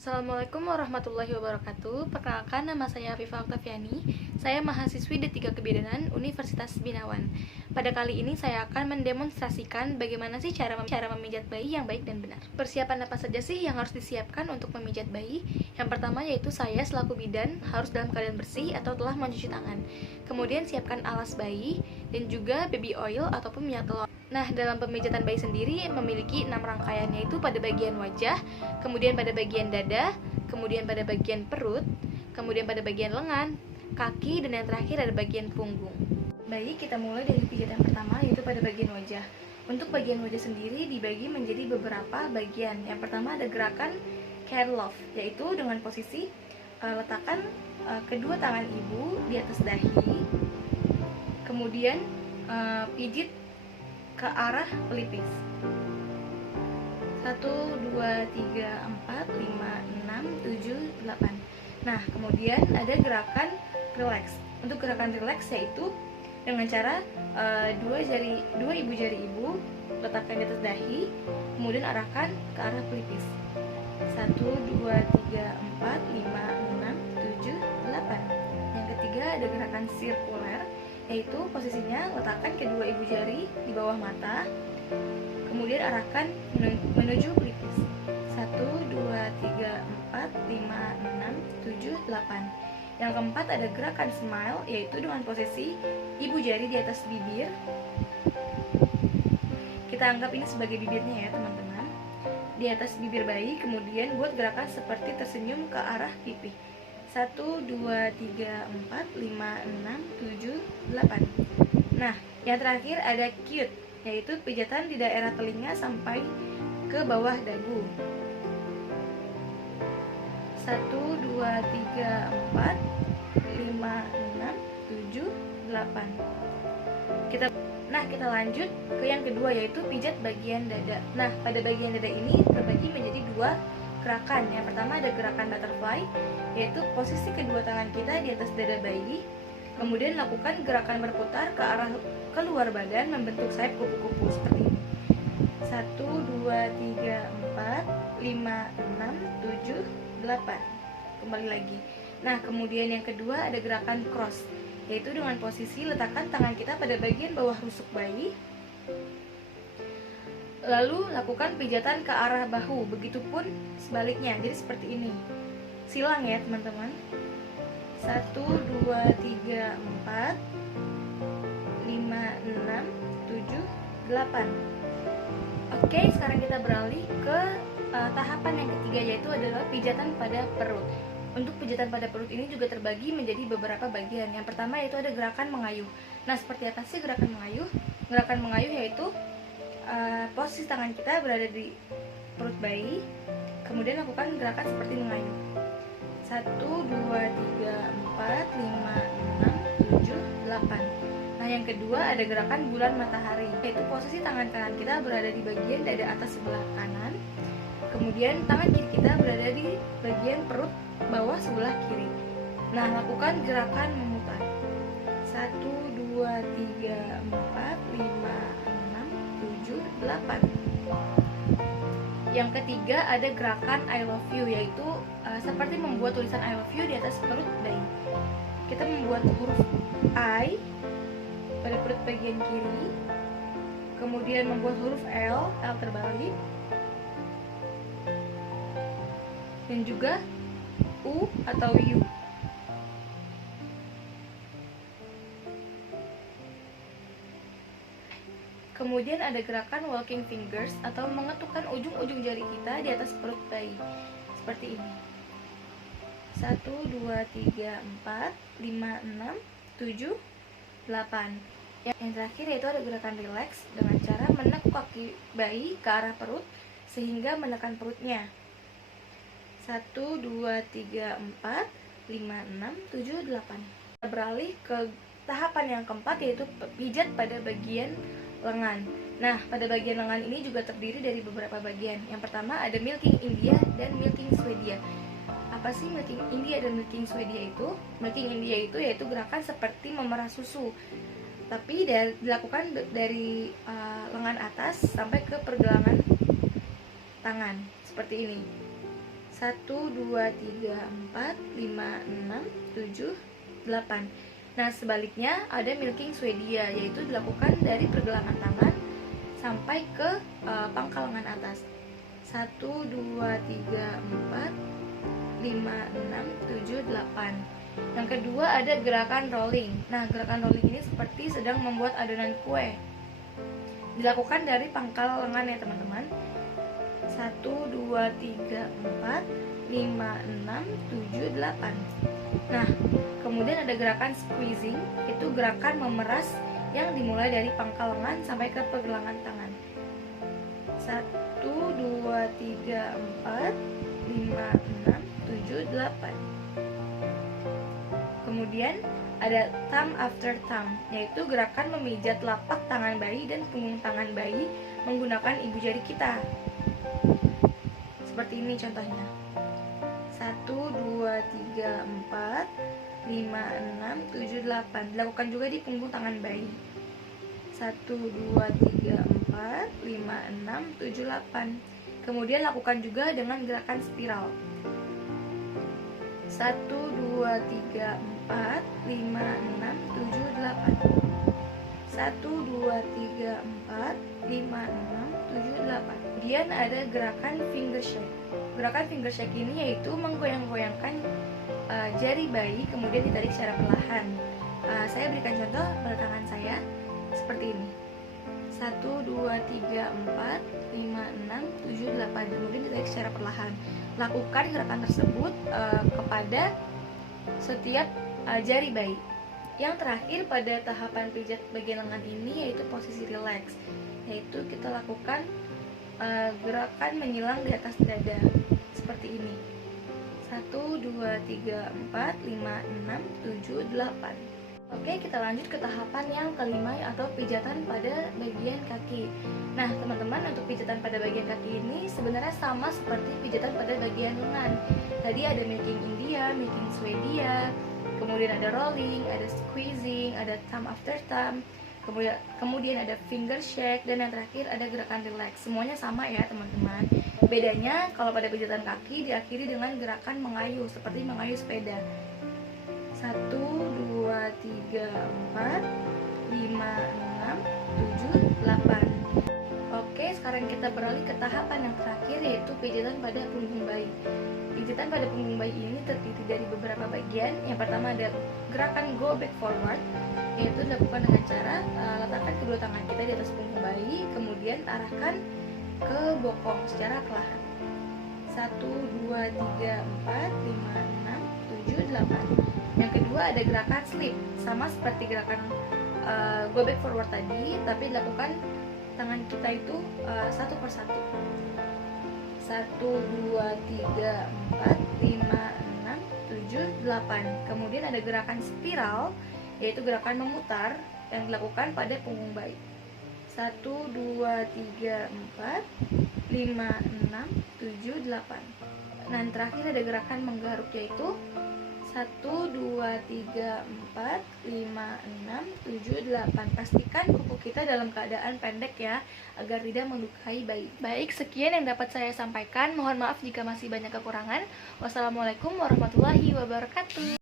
Assalamualaikum warahmatullahi wabarakatuh. Perkenalkan, nama saya Afifah Oktaviani. Saya mahasiswi D3 Kebidanan Universitas Binawan. Pada kali ini saya akan mendemonstrasikan bagaimana sih cara memijat bayi yang baik dan benar. Persiapan apa saja sih yang harus disiapkan untuk memijat bayi? Yang pertama yaitu saya selaku bidan harus dalam keadaan bersih atau telah mencuci tangan. Kemudian siapkan alas bayi dan juga baby oil ataupun minyak telur. Nah, dalam pemijatan bayi sendiri memiliki 6 rangkaian, yaitu pada bagian wajah, kemudian pada bagian dada, kemudian pada bagian perut, kemudian pada bagian lengan, kaki, dan yang terakhir ada bagian punggung. Baik, kita mulai dari pijatan pertama, yaitu pada bagian wajah. Untuk bagian wajah sendiri dibagi menjadi beberapa bagian. Yang pertama ada gerakan cat love, yaitu dengan posisi letakkan kedua tangan ibu di atas dahi, kemudian pijit ke arah pelipis. 1, 2, 3, 4, 5, 6, 7, 8. Nah, kemudian ada gerakan relax. Untuk gerakan relax yaitu dengan cara dua ibu jari ibu letakkan di atas dahi, kemudian arahkan ke arah pelipis. 1, 2, 3, 4, 5, 6, 7, 8. Yang ketiga ada gerakan sirkuler, yaitu posisinya letakkan kedua ibu jari di bawah mata, kemudian arahkan menuju pelipis. 1, 2, 3, 4, 5, 6, 7, 8. Yang keempat ada gerakan smile, yaitu dengan posisi ibu jari di atas bibir. Kita anggap ini sebagai bibirnya ya teman-teman, di atas bibir bayi, kemudian buat gerakan seperti tersenyum ke arah pipi. 1, 2, 3, 4, 5, 6, 7, 8. Nah, yang terakhir ada cute, yaitu pijatan di daerah telinga sampai ke bawah dagu. 1, 2, 3, 4, 5, 6, 7, 8. Kita lanjut ke yang kedua, yaitu pijat bagian dada. Nah, pada bagian dada ini terbagi menjadi dua gerakan. Yang pertama ada gerakan butterfly, yaitu posisi kedua tangan kita di atas dada bayi, kemudian lakukan gerakan berputar ke arah keluar badan membentuk sayap kupu-kupu seperti ini. 1, 2, 3, 4, 5, 6, 7, 8. Kembali lagi. Nah, kemudian yang kedua ada gerakan cross, yaitu dengan posisi letakkan tangan kita pada bagian bawah rusuk bayi, lalu lakukan pijatan ke arah bahu, begitupun sebaliknya, jadi seperti ini. Silang ya teman-teman. 1, 2, 3, 4, 5, 6, 7, 8. Oke, sekarang kita beralih ke tahapan yang ketiga, yaitu adalah pijatan pada perut. Untuk pijatan pada perut ini juga terbagi menjadi beberapa bagian. Yang pertama yaitu ada gerakan mengayuh. Nah, seperti apa sih gerakan mengayuh? Gerakan mengayuh yaitu posisi tangan kita berada di perut bayi, kemudian lakukan gerakan seperti mengayuh. 1, 2, 3, 4, 5, 6, 7, 8. Nah, yang kedua ada gerakan bulan matahari, yaitu posisi tangan kanan kita berada di bagian dada atas sebelah kanan, kemudian tangan kiri kita berada di bagian perut bawah sebelah kiri. Nah, lakukan gerakan memutar. 1, 2, 3, 4, 5, 6, 7, 8. Yang ketiga ada gerakan I love you, yaitu seperti membuat tulisan I love you di atas perut bayi. Kita membuat huruf I pada perut bagian kiri, kemudian membuat huruf L terbalik, dan juga U atau U. Kemudian ada gerakan walking fingers atau mengetukkan ujung-ujung jari kita di atas perut bayi seperti ini. 1, 2, 3, 4, 5, 6, 7, 8. Yang terakhir yaitu ada gerakan relax dengan cara menekuk kaki bayi ke arah perut sehingga menekan perutnya. 1, 2, 3, 4, 5, 6, 7, 8. Kita beralih ke tahapan yang keempat, yaitu pijat pada bagian lengan. Nah, pada bagian lengan ini juga terdiri dari beberapa bagian. Yang pertama ada milking India dan milking Swedia. Apa sih milking India dan milking Swedia itu? Milking India itu yaitu gerakan seperti memerah susu, tapi dilakukan dari lengan atas sampai ke pergelangan tangan seperti ini. 1, 2, 3, 4, 5, 6, 7, 8. Nah, sebaliknya ada milking Swedia, yaitu dilakukan dari pergelangan tangan sampai ke pangkal lengan atas. 1, 2, 3, 4, 5, 6, 7, 8. Yang kedua ada gerakan rolling. Nah, gerakan rolling ini seperti sedang membuat adonan kue. Dilakukan dari pangkal lengan ya teman-teman. 1, 2, 3, 4, 5, 6, 7, 8. Nah, kemudian ada gerakan squeezing, itu gerakan memeras yang dimulai dari pangkal lengan sampai ke pergelangan tangan. 1, 2, 3, 4, 5, 6, 7, 8. Kemudian ada thumb after thumb, yaitu gerakan memijat lapak tangan bayi dan punggung tangan bayi menggunakan ibu jari kita. Seperti ini contohnya. 1, 2, 3, 4, 5, 6, 7, 8. Dilakukan juga di punggung tangan bayi. 1, 2, 3, 4, 5, 6, 7, 8. Kemudian lakukan juga dengan gerakan spiral. 1, 2, 3, 4, 5, 6, 7, 8. 1, 2, 3, 4, 5, 6, 7, 8. Kemudian ada gerakan finger shake. Gerakan finger shake ini yaitu menggoyang-goyangkan jari bayi kemudian ditarik secara perlahan. Saya berikan contoh pada tangan saya seperti ini. 1, 2, 3, 4, 5, 6, 7, 8. Kemudian ditarik secara perlahan. Lakukan gerakan tersebut kepada setiap jari bayi. Yang terakhir pada tahapan pijat bagian lengan ini yaitu posisi relax, yaitu kita lakukan gerakan menyilang di atas dada seperti ini. 1, 2, 3, 4, 5, 6, 7, 8. Oke, kita lanjut ke tahapan yang kelima atau pijatan pada bagian kaki. Nah, teman-teman, untuk pijatan pada bagian kaki ini sebenarnya sama seperti pijatan pada bagian lengan. Tadi ada milking India, milking Swedia, kemudian ada rolling, ada squeezing, ada thumb after thumb, kemudian ada finger shake, dan yang terakhir ada gerakan relax. Semuanya sama ya teman-teman. Bedanya kalau pada pijatan kaki diakhiri dengan gerakan mengayuh seperti mengayuh sepeda. 1, 2, 3, 4, 5, 6, 7, 8. Oke, sekarang kita beralih ke tahapan yang terakhir yaitu pijatan pada punggung bayi. Pijatan pada punggung bayi ini terdiri dari beberapa bagian. Yang pertama ada gerakan go back forward, yaitu dilakukan dengan cara letakkan kedua tangan kita di atas punggung bayi, kemudian arahkan ke bokong secara perlahan. 1, 2, 3, 4, 5, 6, 7, 8. Yang kedua ada gerakan slip, sama seperti gerakan go back forward tadi, tapi dilakukan tangan kita itu satu persatu. 1, 2, 3, 4, 5, 6, 7, 8. Kemudian ada gerakan spiral, yaitu gerakan memutar yang dilakukan pada punggung bayi. 1, 2, 3, 4, 5, 6, 7, 8. Dan terakhir ada gerakan menggaruk, yaitu 1, 2, 3, 4, 5, 6, 7, 8. Pastikan kuku kita dalam keadaan pendek ya, agar tidak melukai bayi. Baik, sekian yang dapat saya sampaikan. Mohon maaf jika masih banyak kekurangan. Wassalamualaikum warahmatullahi wabarakatuh.